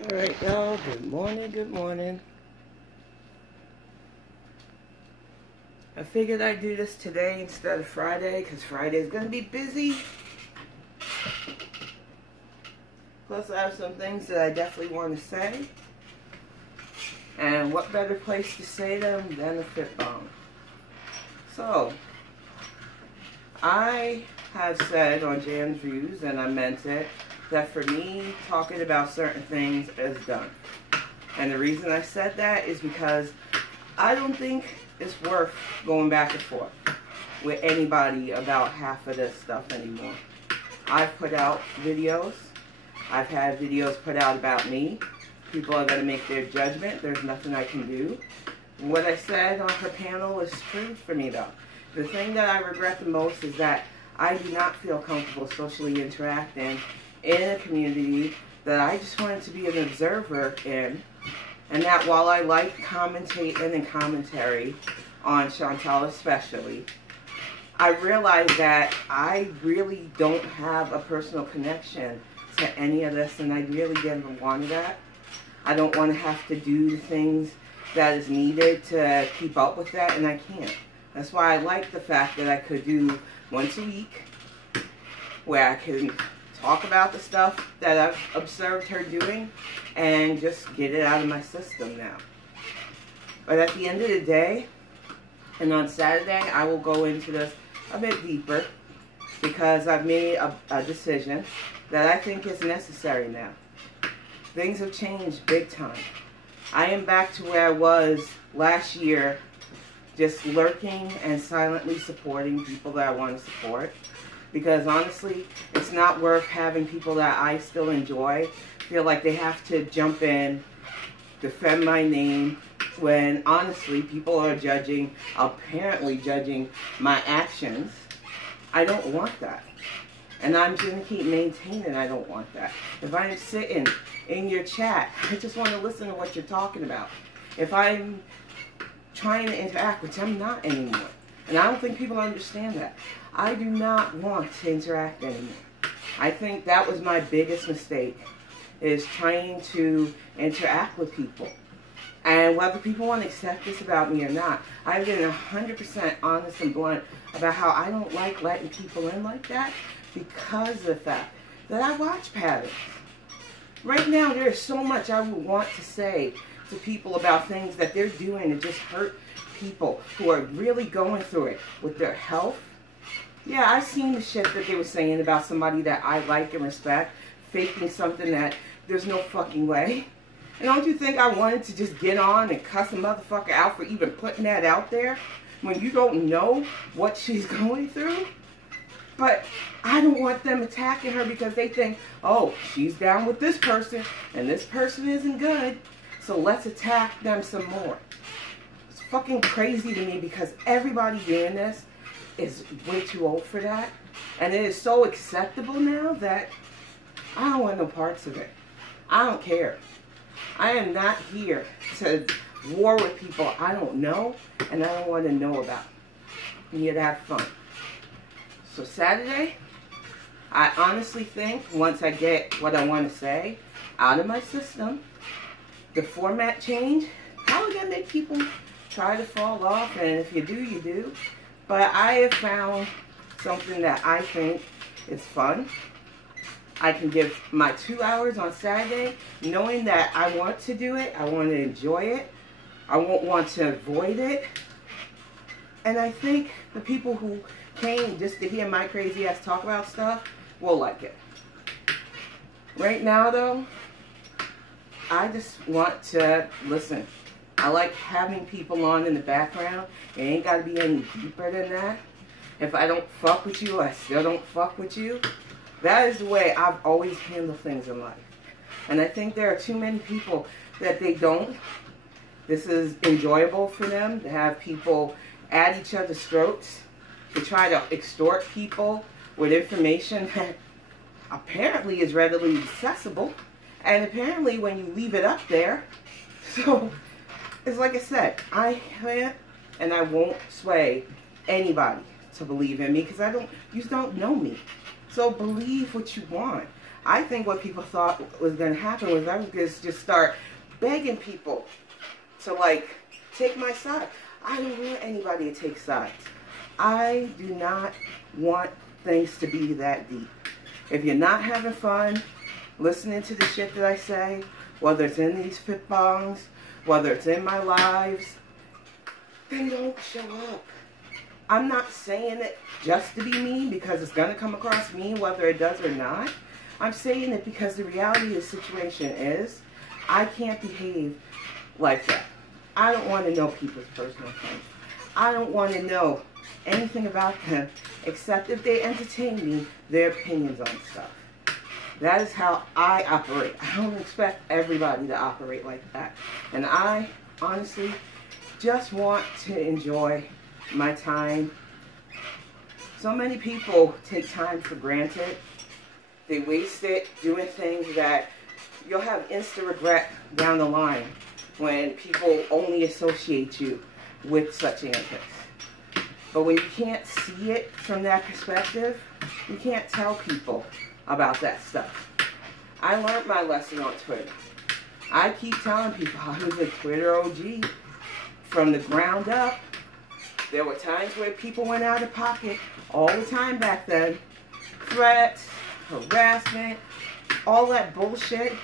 Alright, y'all. Good morning. Good morning. I figured I'd do this today instead of Friday because Friday is going to be busy. Plus, I have some things that I definitely want to say. And what better place to say them than a Fitbang? So, I have said on Jan's Views, and I meant it, that for me, talking about certain things is done. And the reason I said that is because I don't think it's worth going back and forth with anybody about half of this stuff anymore. I've put out videos. I've had videos put out about me. People are going to make their judgment. There's nothing I can do. What I said on her panel is true for me, though. The thing that I regret the most is that I do not feel comfortable socially interacting in a community that I just wanted to be an observer in, and that while I like commentating and commentary on Chantal especially, I realize that I really don't have a personal connection to any of this, and I really didn't want that. I don't want to have to do the things that is needed to keep up with that, and I can't. That's why I like the fact that I could do once a week where I can talk about the stuff that I've observed her doing and just get it out of my system now. But at the end of the day, and on Saturday, I will go into this a bit deeper because I've made a decision that I think is necessary now. Things have changed big time. I am back to where I was last year, just lurking and silently supporting people that I want to support. Because honestly, it's not worth having people that I still enjoy feel like they have to jump in, defend my name, when honestly people are apparently judging my actions. I don't want that. And I'm going to keep maintaining I don't want that. If I'm sitting in your chat, I just want to listen to what you're talking about. If I'm trying to interact, which I'm not anymore. And I don't think people understand that. I do not want to interact anymore. I think that was my biggest mistake, is trying to interact with people. And whether people want to accept this about me or not, I've been 100% honest and blunt about how I don't like letting people in like that because of the fact that I watch patterns. Right now, there is so much I would want to say to people about things that they're doing to just hurt people who are really going through it with their health. Yeah, I've seen the shit that they were saying about somebody that I like and respect, faking something that there's no fucking way. And don't you think I wanted to just get on and cuss a motherfucker out for even putting that out there when you don't know what she's going through? But I don't want them attacking her because they think, oh, she's down with this person and this person isn't good, so let's attack them some more. It's fucking crazy to me because everybody doing this is way too old for that. And it is so acceptable now that I don't want no parts of it. I don't care. I am not here to war with people I don't know and I don't want to know about. I'm here to have fun. So Saturday, I honestly think once I get what I want to say out of my system, the format change probably gonna make people try to fall off, and if you do, you do. But I have found something that I think is fun. I can give my 2 hours on Saturday knowing that I want to do it, I want to enjoy it, I won't want to avoid it. And I think the people who came just to hear my crazy ass talk about stuff will like it. Right now though, I just want to listen. I like having people on in the background. It ain't got to be any deeper than that. If I don't fuck with you, I still don't fuck with you. That is the way I've always handled things in life. And I think there are too many people that they don't. This is enjoyable for them to have people at each other's throats, to try to extort people with information that apparently is readily accessible. And apparently when you leave it up there, so it's like I said, I can't and I won't sway anybody to believe in me because you don't know me. So believe what you want. I think what people thought was going to happen was I was going to just start begging people to, like, take my side. I don't want anybody to take sides. I do not want things to be that deep. If you're not having fun listening to the shit that I say, whether it's in these Fitbangs, whether it's in my lives, then don't show up. I'm not saying it just to be mean, because it's going to come across mean whether it does or not. I'm saying it because the reality of the situation is I can't behave like that. I don't want to know people's personal things. I don't want to know anything about them except if they entertain me, their opinions on stuff. That is how I operate. I don't expect everybody to operate like that. And I honestly just want to enjoy my time. So many people take time for granted. They waste it doing things that you'll have instant regret down the line when people only associate you with such antics. But when you can't see it from that perspective, you can't tell people about that stuff. I learned my lesson on Twitter. I keep telling people I was a Twitter OG from the ground up. There were times where people went out of pocket all the time back then. Threats, harassment, all that bullshit.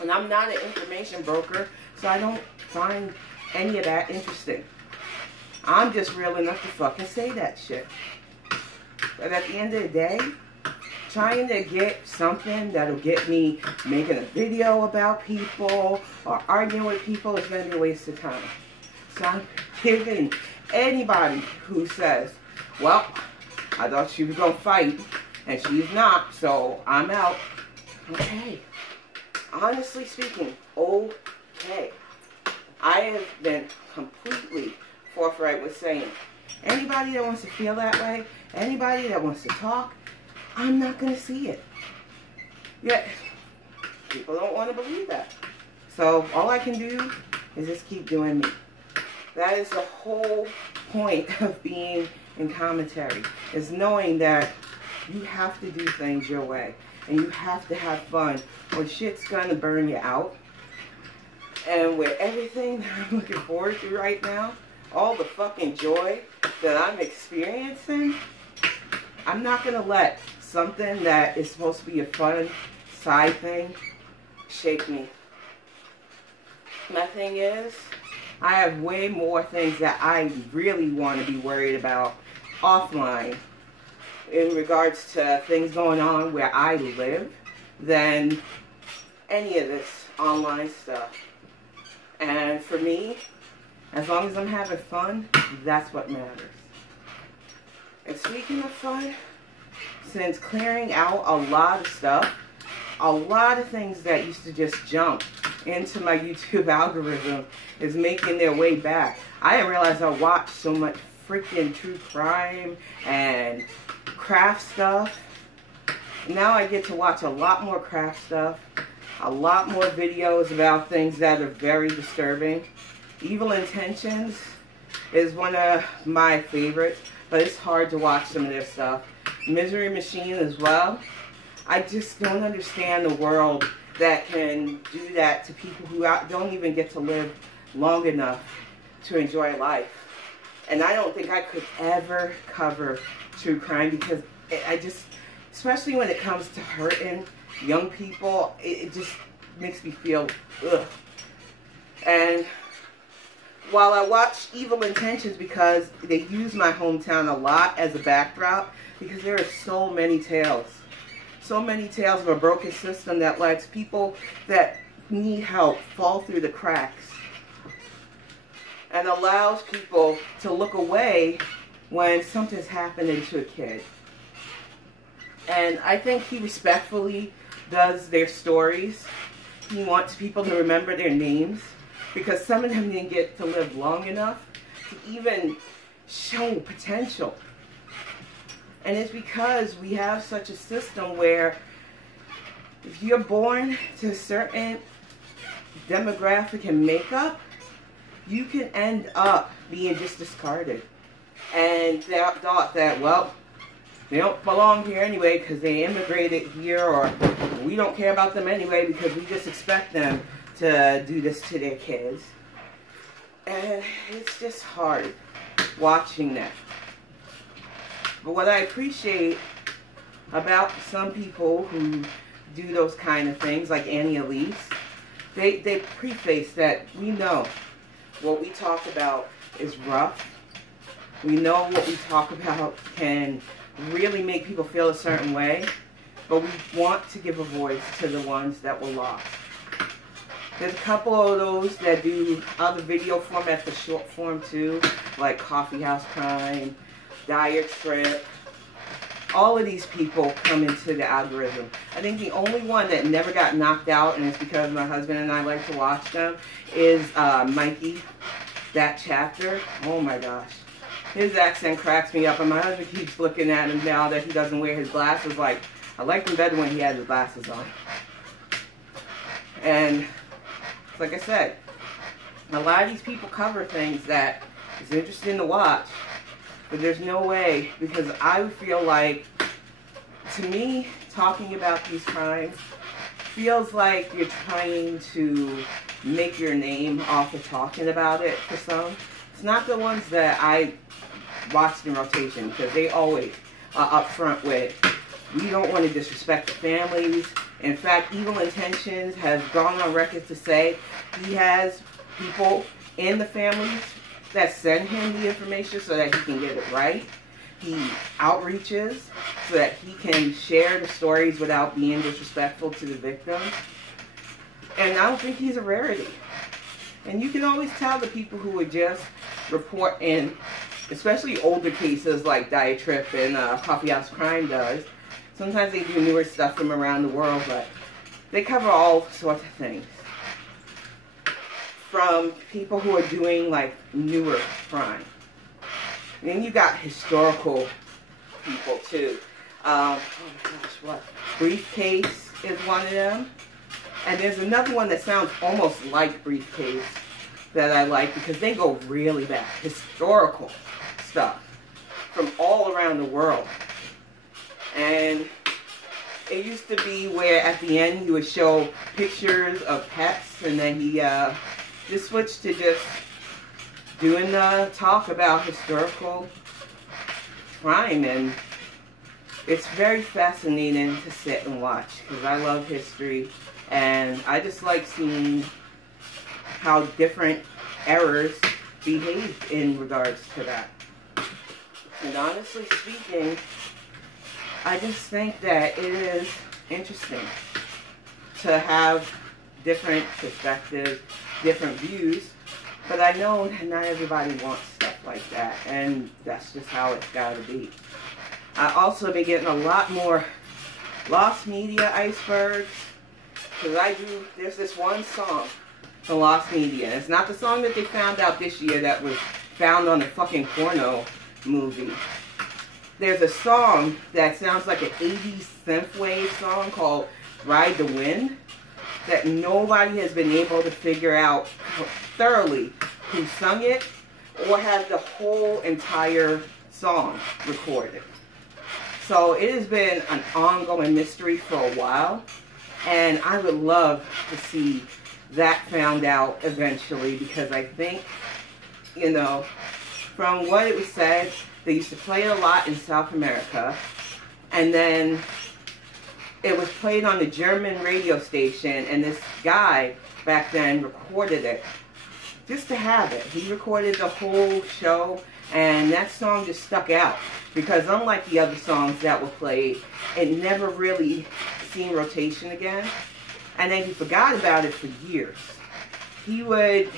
And I'm not an information broker, so I don't find any of that interesting. I'm just real enough to fucking say that shit. But at the end of the day, trying to get something that'll get me making a video about people or arguing with people is going to be a waste of time. So I'm giving anybody who says, well, I thought she was going to fight and she's not, so I'm out. Okay. Honestly speaking, okay. I have been completely forthright with saying, anybody that wants to feel that way, anybody that wants to talk, I'm not going to see it. Yet, people don't want to believe that. So, all I can do is just keep doing me. That is the whole point of being in commentary, is knowing that you have to do things your way. And you have to have fun, or shit's going to burn you out. And with everything that I'm looking forward to right now, all the fucking joy that I'm experiencing, I'm not going to let something that is supposed to be a fun side thing shake me. My thing is, I have way more things that I really want to be worried about offline in regards to things going on where I live than any of this online stuff. And for me, as long as I'm having fun, that's what matters. And speaking of fun, since clearing out a lot of stuff, a lot of things that used to just jump into my YouTube algorithm is making their way back. I didn't realize I watched so much freaking true crime and craft stuff. Now I get to watch a lot more craft stuff, a lot more videos about things that are very disturbing. Evil Intentions is one of my favorites, but it's hard to watch some of their stuff. Misery Machine as well. I just don't understand the world that can do that to people who don't even get to live long enough to enjoy life. And I don't think I could ever cover true crime because I just, especially when it comes to hurting young people, it just makes me feel ugh. And while I watch Evil Intentions because they use my hometown a lot as a backdrop, because there are so many tales of a broken system that lets people that need help fall through the cracks and allows people to look away when something's happening to a kid. And I think he respectfully does their stories. He wants people to remember their names because some of them didn't get to live long enough to even show potential. And it's because we have such a system where if you're born to a certain demographic and makeup, you can end up being just discarded. And they thought that, well, they don't belong here anyway because they immigrated here or we don't care about them anyway because we just expect them to do this to their kids. And it's just hard watching that. But what I appreciate about some people who do those kind of things, like Annie Elise, they preface that we know what we talk about is rough. We know what we talk about can really make people feel a certain way, but we want to give a voice to the ones that were lost. There's a couple of those that do other video formats for short form too, like Coffee House Crime, Diet Trip. All of these people come into the algorithm. I think the only one that never got knocked out, and it's because my husband and I like to watch them, is Mikey, That Chapter. Oh my gosh. His accent cracks me up, and my husband keeps looking at him now that he doesn't wear his glasses. Like, I liked him better when he had his glasses on. And like I said, a lot of these people cover things that is interesting to watch, but there's no way, because I feel like, to me, talking about these crimes feels like you're trying to make your name off of talking about it for some. It's not the ones that I watched in rotation, because they always are upfront with, we don't want to disrespect the families. In fact, Evil Intentions has gone on record to say he has people in the families that send him the information so that he can get it right. He outreaches so that he can share the stories without being disrespectful to the victims. And I don't think he's a rarity. And you can always tell the people who would just report in, especially older cases like Diet Trip and Coffee House Crime does. Sometimes they do newer stuff from around the world, but they cover all sorts of things. From people who are doing like newer crime. And then you got historical people too. Oh my gosh, what? Briefcase is one of them. And there's another one that sounds almost like Briefcase that I like because they go really back. Historical stuff from all around the world. And it used to be where at the end he would show pictures of pets, and then he just switched to just doing the talk about historical crime. And it's very fascinating to sit and watch because I love history, and I just like seeing how different eras behaved in regards to that. And honestly speaking, I just think that it is interesting to have different perspectives, different views, but I know that not everybody wants stuff like that, and that's just how it's got to be. I also been getting a lot more lost media icebergs, because there's this one song, The Lost Media. It's not the song that they found out this year that was found on the fucking porno movie. There's a song that sounds like an 80s synthwave song called Ride the Wind that nobody has been able to figure out thoroughly who sung it or have the whole entire song recorded. So it has been an ongoing mystery for a while, and I would love to see that found out eventually, because I think, you know, from what it was said, they used to play it a lot in South America, and then it was played on the German radio station, and this guy back then recorded it just to have it. He recorded the whole show, and that song just stuck out because unlike the other songs that were played, it never really seen rotation again, and then he forgot about it for years. He would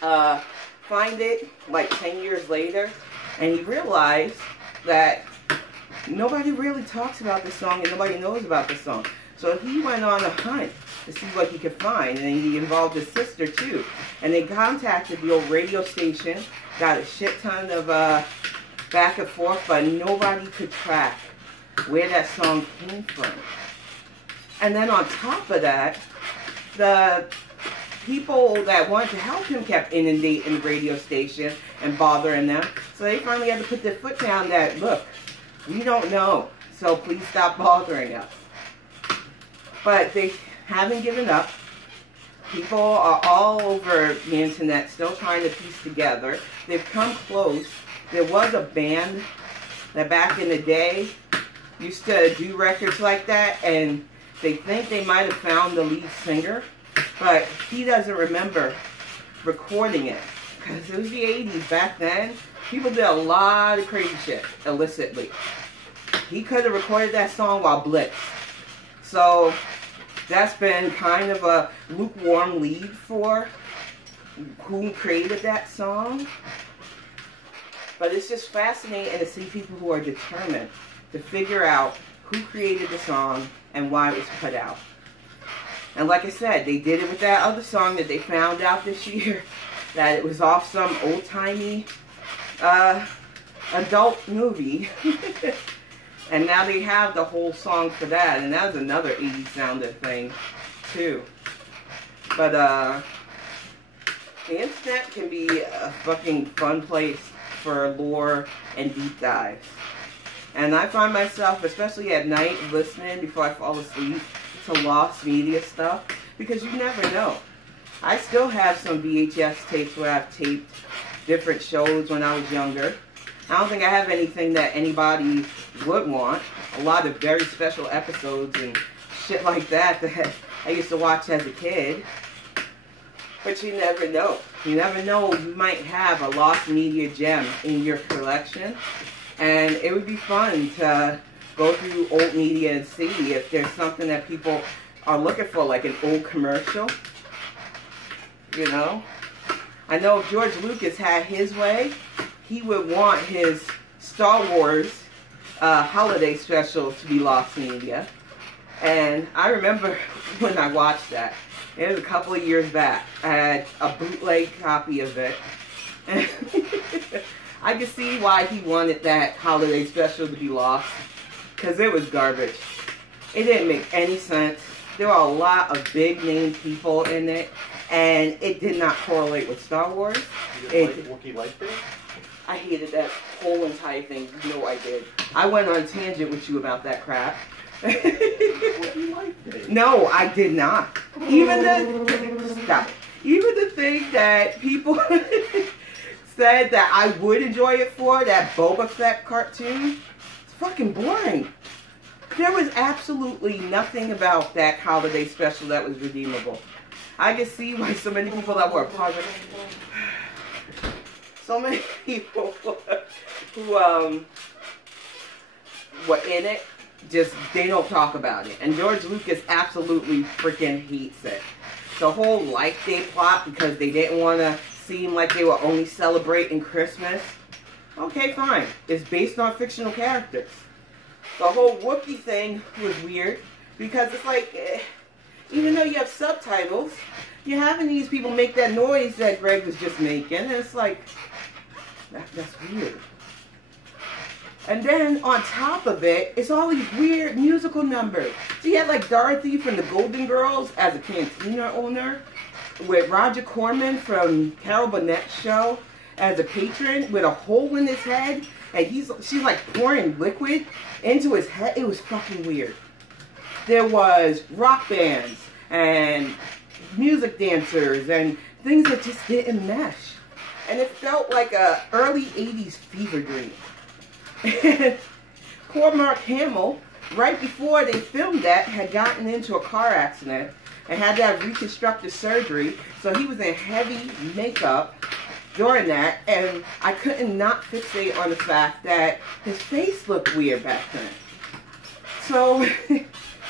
find it like 10 years later, and he realized that nobody really talks about this song and nobody knows about this song. So he went on a hunt to see what he could find, and he involved his sister too. And they contacted the old radio station, got a shit ton of back and forth, but nobody could track where that song came from. And then on top of that, the people that wanted to help him kept inundating the radio station and bothering them. So they finally had to put their foot down that, look, we don't know, so please stop bothering us. But they haven't given up. People are all over the internet still trying to piece together. They've come close. There was a band that back in the day used to do records like that, and they think they might have found the lead singer, but he doesn't remember recording it. Because it was the 80s. Back then, people did a lot of crazy shit illicitly. He could have recorded that song while blitzed. So that's been kind of a lukewarm lead for who created that song. But it's just fascinating to see people who are determined to figure out who created the song and why it was put out. And like I said, they did it with that other song that they found out this year, that it was off some old-timey adult movie. And now they have the whole song for that, and that was another 80s sounding thing too. But the internet can be a fucking fun place for lore and deep dives. And I find myself, especially at night, listening before I fall asleep to lost media stuff, because you never know. I still have some VHS tapes where I've taped different shows when I was younger. I don't think I have anything that anybody would want. A lot of very special episodes and shit like that that I used to watch as a kid. But you never know. You never know. You might have a lost media gem in your collection. And it would be fun to go through old media and see if there's something that people are looking for, like an old commercial. You know? I know if George Lucas had his way, he would want his Star Wars holiday special to be lost media. And I remember when I watched that. It was a couple of years back. I had a bootleg copy of it. And I could see why he wanted that holiday special to be lost. Because it was garbage. It didn't make any sense. There were a lot of big name people in it. And it did not correlate with Star Wars. You didn't like Wookiee Life Day? I hated that whole entire thing. You know I did. I went on a tangent with you about that crap. No, I did not. Even the stop it. Even the thing that people said that I would enjoy it for, that Boba Fett cartoon, it's fucking boring. There was absolutely nothing about that holiday special that was redeemable. I can see why so many people that were a part of it, so many people who were in it, just, they don't talk about it. And George Lucas absolutely freaking hates it. The whole Life Day plot, because they didn't want to seem like they were only celebrating Christmas. Okay, fine. It's based on fictional characters. The whole Wookiee thing was weird, because it's like, even though you have subtitles, you're having these people make that noise that Greg was just making, and it's like, that's weird. And then on top of it, it's all these weird musical numbers. So you had like Dorothy from the Golden Girls as a cantina owner, with Roger Corman from Carol Burnett's show as a patron with a hole in his head, and she's like pouring liquid into his head. It was fucking weird. There was rock bands and music dancers and things that just didn't mesh. And it felt like a early 80s fever dream. Poor Mark Hamill, right before they filmed that, had gotten into a car accident and had to have reconstructive surgery, so he was in heavy makeup during that, and I couldn't not fixate on the fact that his face looked weird back then. So,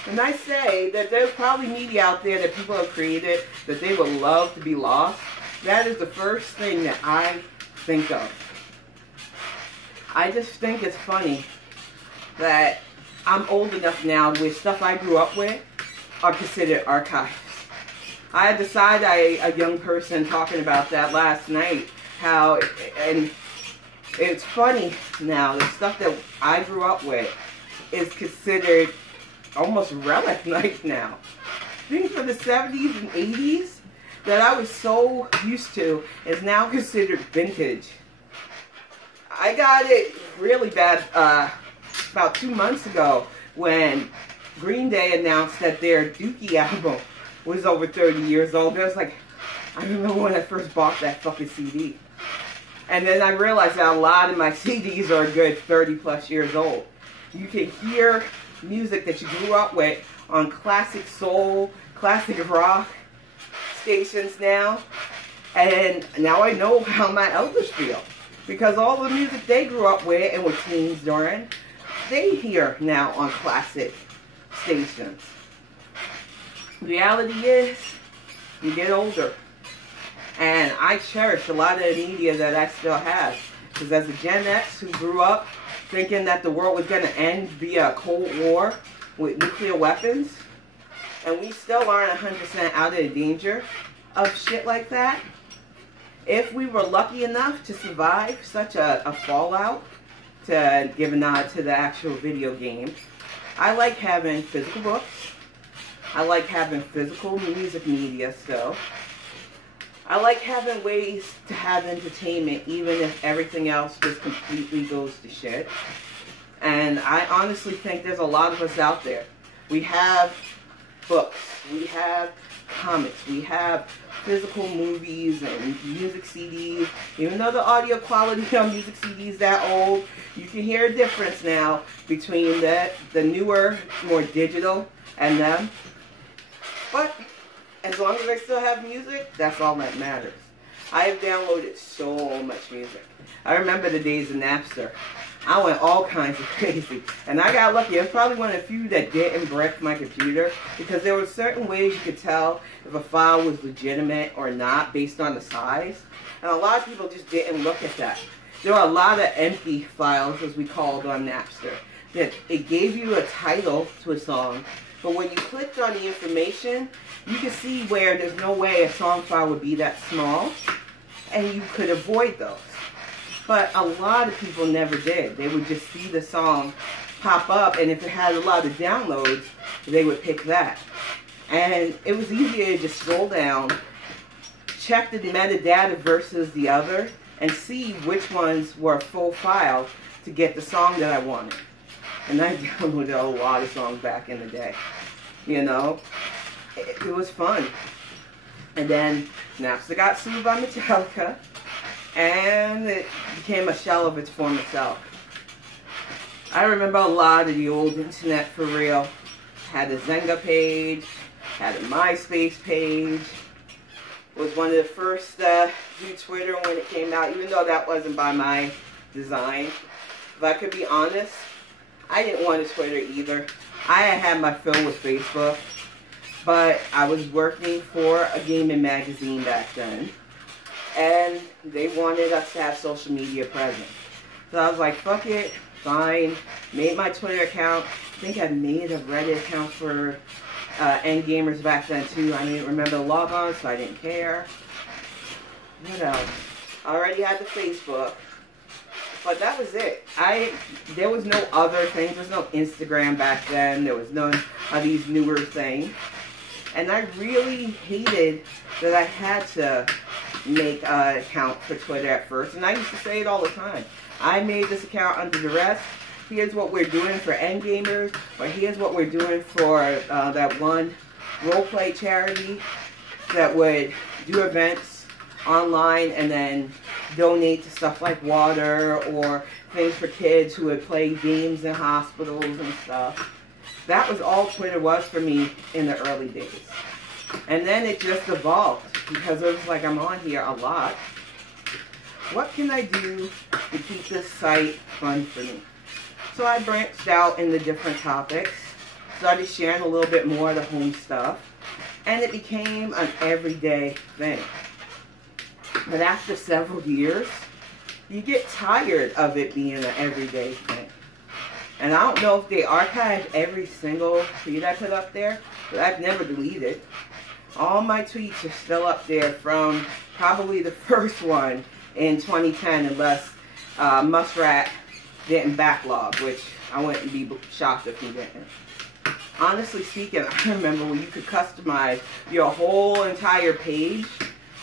when I say that there's probably media out there that people have created that they would love to be lost, that is the first thing that I think of. I just think it's funny that I'm old enough now where stuff I grew up with are considered archives. I had decided, a young person talking about that last night, how, and it's funny now, the stuff that I grew up with is considered almost relic-like now. Things from the 70s and 80s that I was so used to is now considered vintage. I got it really bad about 2 months ago when Green Day announced that their Dookie album was over 30 years old. I was like, I remember when I first bought that fucking CD. And then I realized that a lot of my CDs are a good 30 plus years old. You can hear music that you grew up with on classic soul, classic rock stations now. And now I know how my elders feel. Because all the music they grew up with and were teens during, they hear now on classic stations. Reality is, you get older. And I cherish a lot of the media that I still have. Because as a Gen X who grew up thinking that the world was going to end via a Cold War with nuclear weapons, and we still aren't 100% out of the danger of shit like that, if we were lucky enough to survive such a fallout, to give a nod to the actual video game, I like having physical books. I like having physical music media still. I like having ways to have entertainment even if everything else just completely goes to shit. And I honestly think there's a lot of us out there. We have books, we have comics, we have physical movies and music CDs. Even though the audio quality on music CDs that old, you can hear a difference now between the newer, more digital and them. But as long as I still have music, that's all that matters. I have downloaded so much music. I remember the days of Napster. I went all kinds of crazy. And I got lucky. I was probably one of the few that didn't brick my computer, because there were certain ways you could tell if a file was legitimate or not based on the size. And a lot of people just didn't look at that. There were a lot of empty files, as we called on Napster, that it gave you a title to a song, but when you clicked on the information, you could see where there's no way a song file would be that small, and you could avoid those. But a lot of people never did. They would just see the song pop up, and if it had a lot of downloads, they would pick that. And it was easier to just scroll down, check the metadata versus the other, and see which ones were a full file to get the song that I wanted. And I downloaded a lot of songs back in the day. You know, it was fun. And then Napster got sued by Metallica, and it became a shell of its former self. I remember a lot of the old internet for real. Had a Zynga page, had a MySpace page. Was one of the first to do Twitter when it came out, even though that wasn't by my design. If I could be honest, I didn't want a Twitter either. I had my fill with Facebook, but I was working for a gaming magazine back then, and they wanted us to have social media presence. So I was like, fuck it, fine. Made my Twitter account. I think I made a Reddit account for Endgamers back then too. I didn't remember the log on, so I didn't care. What else? I already had the Facebook. But that was it. There was no other things. There was no Instagram back then. There was none of these newer things. And I really hated that I had to make an account for Twitter at first. And I used to say it all the time. I made this account under duress. Here's what we're doing for Endgamers. Or here's what we're doing for that one roleplay charity that would do events online and then donate to stuff like water or things for kids who would play games in hospitals and stuff. That was all Twitter was for me in the early days. And then it just evolved because it was like, I'm on here a lot. What can I do to keep this site fun for me? So I branched out into different topics, started sharing a little bit more of the home stuff, and it became an everyday thing. But after several years, you get tired of it being an everyday thing. And I don't know if they archived every single tweet I put up there, but I've never deleted. All my tweets are still up there from probably the first one in 2010, unless Muskrat didn't backlog, which I wouldn't be shocked if he didn't. Honestly speaking, I remember when you could customize your whole entire page,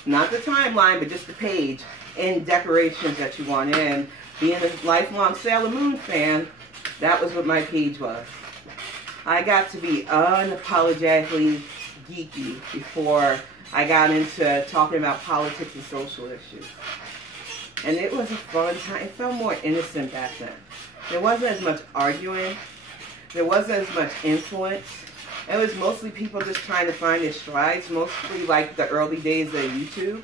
not the timeline, but just the page, in decorations that you want in. Being a lifelong Sailor Moon fan, that was what my page was. I got to be unapologetically geeky before I got into talking about politics and social issues. And it was a fun time. It felt more innocent back then. There wasn't as much arguing. There wasn't as much influence. It was mostly people just trying to find their strides, mostly like the early days of YouTube.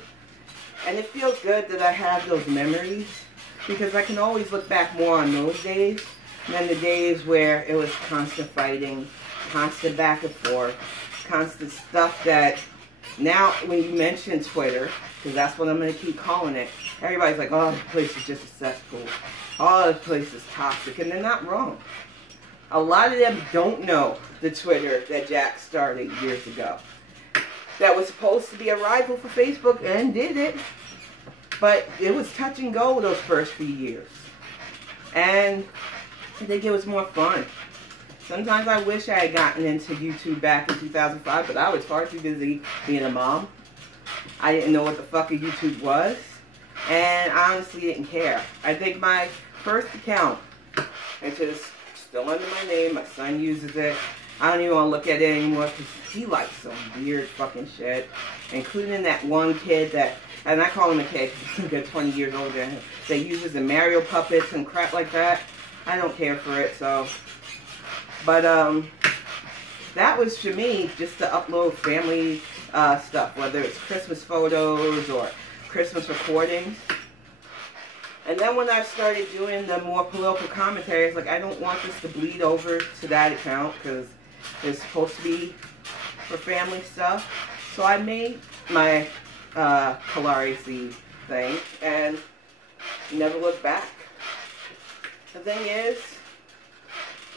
And it feels good that I have those memories, because I can always look back more on those days than the days where it was constant fighting, constant back and forth, constant stuff that now when you mention Twitter, because that's what I'm going to keep calling it, everybody's like, oh, the place is just a cesspool. Oh, the place is toxic. And they're not wrong. A lot of them don't know the Twitter that Jack started years ago. That was supposed to be a rival for Facebook and did it. But it was touch and go those first few years. And I think it was more fun. Sometimes I wish I had gotten into YouTube back in 2005, but I was far too busy being a mom. I didn't know what the fuck a YouTube was. And I honestly didn't care. I think my first account, which is still under my name, my son uses it. I don't even want to look at it anymore because he likes some weird fucking shit. Including that one kid that, and I call him a kid because he's 20 years older than him, that uses the Mario puppets and crap like that. I don't care for it, so. But that was for me just to upload family stuff, whether it's Christmas photos or Christmas recordings. And then when I started doing the more political commentary, I was like, I don't want this to bleed over to that account because it's supposed to be for family stuff. So I made my Hilariously thing and never looked back. The thing is,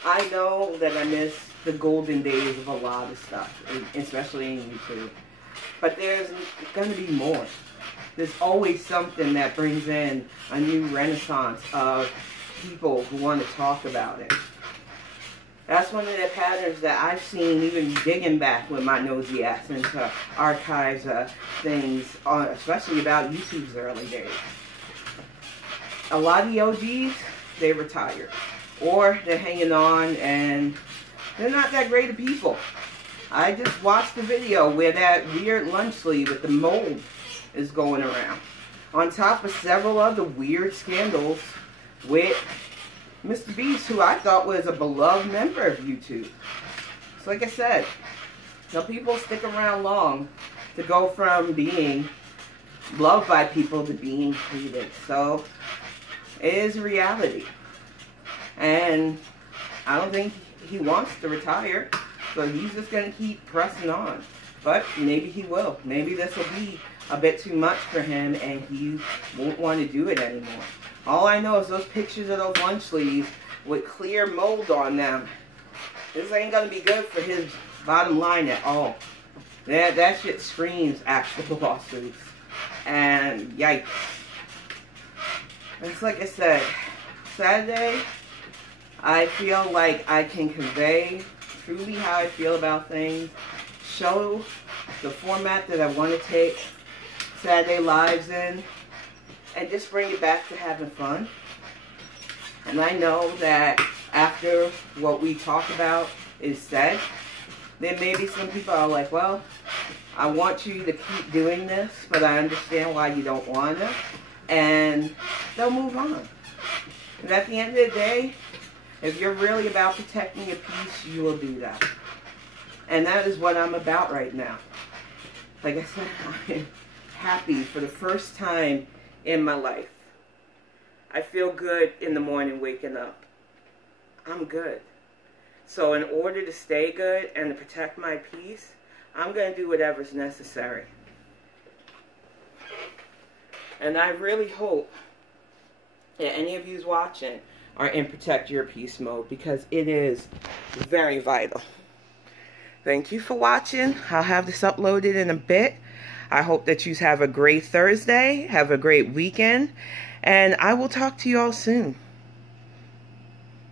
I know that I miss the golden days of a lot of stuff, especially in YouTube. But there's going to be more. There's always something that brings in a new renaissance of people who want to talk about it. That's one of the patterns that I've seen even digging back with my nosy ass into archives of things, especially about YouTube's early days. A lot of the OGs, they retired. Or they're hanging on and they're not that great of people. I just watched the video where that weird lunch sleeve with the mold is going around. On top of several other weird scandals with Mr. Beast, who I thought was a beloved member of YouTube. So like I said, some people stick around long to go from being loved by people to being hated. So it is a reality. And I don't think he wants to retire. So he's just going to keep pressing on. But maybe he will. Maybe this will be a bit too much for him and he won't want to do it anymore. All I know is those pictures of those lunch sleeves with clear mold on them. This ain't going to be good for his bottom line at all. That shit screams actual lawsuits. And yikes. It's like I said, Saturday, I feel like I can convey truly how I feel about things, show the format that I want to take Saturday Lives in, and just bring it back to having fun. And I know that after what we talk about is said, there may be some people are like, well, I want you to keep doing this, but I understand why you don't want to, and they'll move on. And at the end of the day, if you're really about protecting your peace, you will do that. And that is what I'm about right now. Like I said, I'm happy for the first time in my life. I feel good in the morning waking up. I'm good. So in order to stay good and to protect my peace, I'm going to do whatever's necessary. And I really hope that any of you watching are in protect your peace mode, because it is very vital. Thank you for watching. I'll have this uploaded in a bit. I hope that you have a great Thursday, have a great weekend, and I will talk to you all soon.